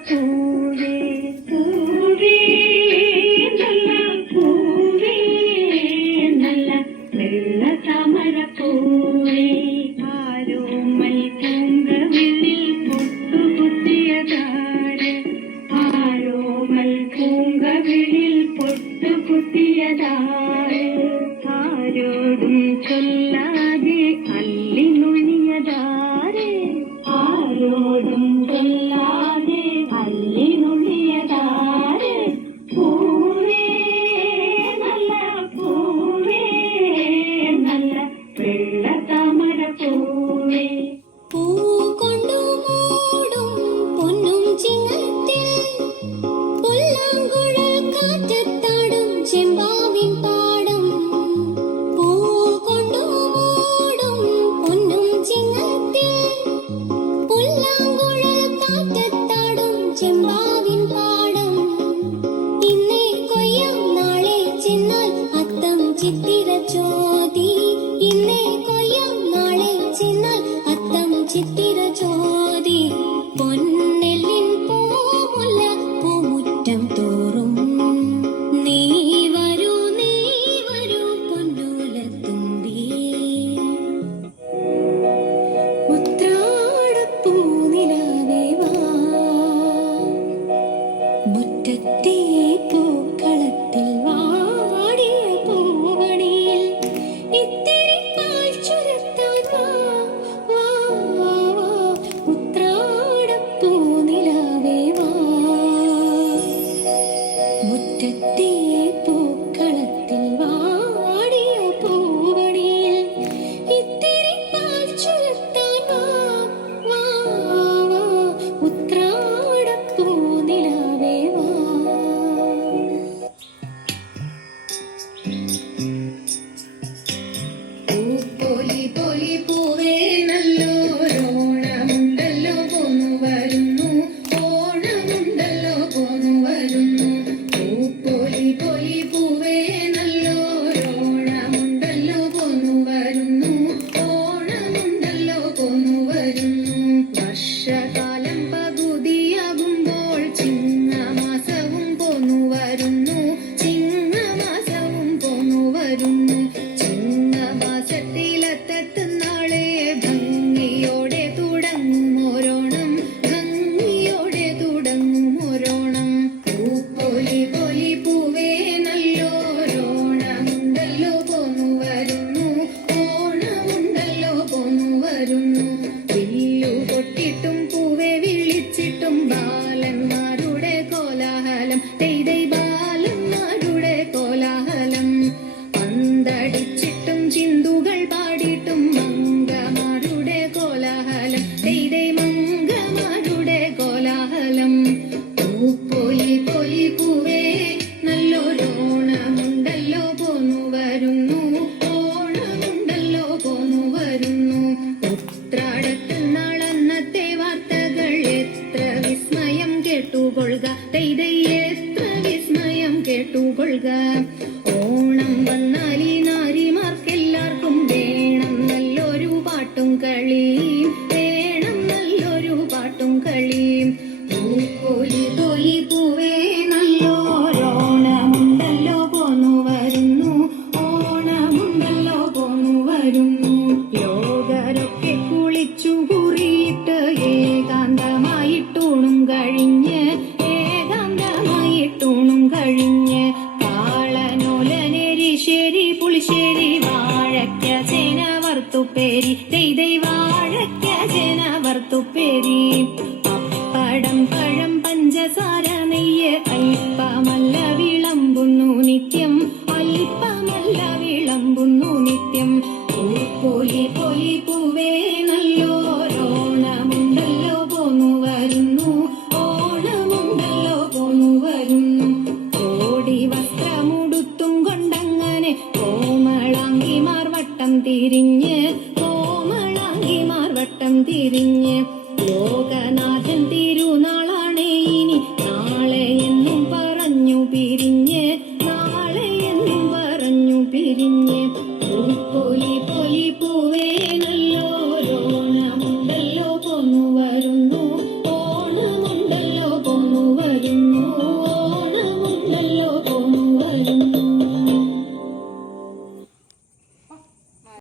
പൂവേ പൂവേ നല്ല പൂവേ നല്ല വെള്ള താമര പൂവേ ആരോമൽ പൂങ്കവിളിൽ പൊട്ടുകുത്തിയതാര് ആരോമൽ പൂങ്കവിളിൽ പൊട്ടുകുത്തിയതാര് ആരോടും ചൊല്ലാതെ അല്ലിനുള്ളിയതാര് ആരോടും ചൊല്ലാതെ അല്ലിനുള്ളിയതാര് പൂവേ നല്ല പൂവേ നല്ല വെള്ള താമര പൂവേ പൂ കൊണ്ടു മൂടും പൊന്നും ചിങ്ങത്തിൽ പുല്ലാങ്കുഴൽ കാറ്റത്താടും ചെമ്പാവിൻ പാടം പൂ കൊണ്ടു മൂടും പൊന്നും ചിങ്ങത്തിൽ പുല്ലാങ്കുഴൽ കാറ്റത്താടും ചെമ്പാവിൻ പാടം ഇന്നേ കൊയ്യാം നാളെ ചെന്നാൽ അത്തം ചിത്തിര ചോതി ഇന്നേ കൊയ്യാം നാളെ ചെന്നാൽ അത്തം ചിത്തിര ചോതി പൊന്നെല്ലിൻ പൂമുല്ല പൂമുറ്റം തോറും നീ വരൂ പൊന്നോലത്തുമ്പി ഉത്രാടപ്പൂനിലാവേ വാ മുറ്റത്തെ പൂക്കളത്തിൽ വാടിയ പൂവണിയിൽ ഇത്തിരി പാൽ ചുരത്താൻ വാ വാ വാ ഉത്രാടപ്പൂനിലാവേ വാ മുറ്റത്തെ പൂക്കളത്തിൽ വാടിയ പൂവണിയിൽ ഇത്തിരി പാൽ ചുരത്താൻ വാ വാ ഉത്രാടപ്പൂനിലാവേ വാ പൂപ്പൊലി പൊലി പൂവേ നല്ലോരോണമുണ്ടല്ലോ പോന്നു വരുന്നു ഓണമുണ്ടല്ലോ പോന്നു വരുന്നു പൂപ്പൊലി പൊലി പൂവേ നല്ലോരോണമുണ്ടല്ലോ പോന്നു വരുന്നു ഓണമുണ്ടല്ലോ പോന്നു വരുന്നു വർഷകാലം പകുതിയാകുമ്പോൾ ചിങ്ങമാസവും പോന്നു വരുന്നു ചിങ്ങമാസവും പോന്നു വരുന്നു ചിങ്ങമാസത്തിലത്തത്ത് നാളെ ഭംഗിയോടെ തുടങ്ങും ഓരോണം ഭംഗിയോടെ തുടങ്ങും ഓരോണം പൂപ്പൊലി പൊലി പൂവേ നല്ലോരോണമുണ്ടല്ലോ പോന്നു വരുന്നു ഓണമുണ്ടല്ലോ പോന്നു വരുന്നു വില്ലു പൊട്ടിട്ടും പൂവെ വിളിച്ചിട്ടും ബാലന്മാരുടെ കോലാഹലം ദൈ ബാലന്മാരുടെ കോലാഹലം പന്തടിച്ചിട്ടും ചിന്തുകൾ പാടിയിട്ടും മംഗമാരുടെ കോലാഹലം ദൈ മംഗമാരുടെ കോലാഹലം പൂപ്പൊലി പൊലി പൂവേ നല്ലൊരോണമുണ്ടല്ലോ പോന്നു വരുന്നു ഓണമുണ്ടല്ലോ പോന്നു വരുന്നു ഉത്രാടത്ത് നാളന്നത്തെ വാർത്തകൾ എത്ര വിസ്മയം കേട്ടുകൊള്ളുക ദൈ എത്ര വിസ്മയം കേട്ടുകൊള്ളുക ഓണം വന്നാൽ ഈ നാരിമാർക്കെല്ലാവർക്കും വേണം നല്ലൊരു പാട്ടും കളിയും വേണം നല്ലൊരു പാട്ടും കളിയും പൂപ്പൊലി പൊലി പൂവേ നല്ലോരോണമുണ്ടല്ലോ പോന്നു വരുന്നു ഓണമുണ്ടല്ലോ പോന്നു വരുന്നു ലോകരൊക്കെ കുളിച്ചു കുറിയിട്ട് ഏകാന്തമായിട്ടൂണും കഴിഞ്ഞ് ഏകാന്തമായിട്ടൂണും കഴിഞ്ഞ് കാളനോലനെരിശ്ശേരി പുളിശ്ശേരി വാഴയ്ക്ക ചേന വറുത്തുപ്പേരി ദൈ വാഴയ്ക്ക ചേന വറുത്തുപ്പേരി പപ്പടം പഴം പഞ്ചസാര നെയ്യ് അല്പമല്ല വിളമ്പുന്നു നിത്യം അല്പമല്ല വിളമ്പുന്നു നിത്യം പൂപ്പൊലി പൊലി പൂവേ നല്ലോരോണമുണ്ടല്ലോ പോന്നു വരുന്നു ഓണമുണ്ടല്ലോ പോന്നു വരുന്നു കോടി വസ്ത്രമുടുത്തും കൊണ്ടങ്ങനെ കോമളാങ്കിമാർ വട്ടം തിരിഞ്ഞ് കോമളാങ്കിമാർ വട്ടം തിരിഞ്ഞ് ലോകനാഥൻ തിരുനാളാണ് ഇനി നാളെ എന്നും പറഞ്ഞു പിരിഞ്ഞ് നാളെ എന്നും പറഞ്ഞു പിരിഞ്ഞ്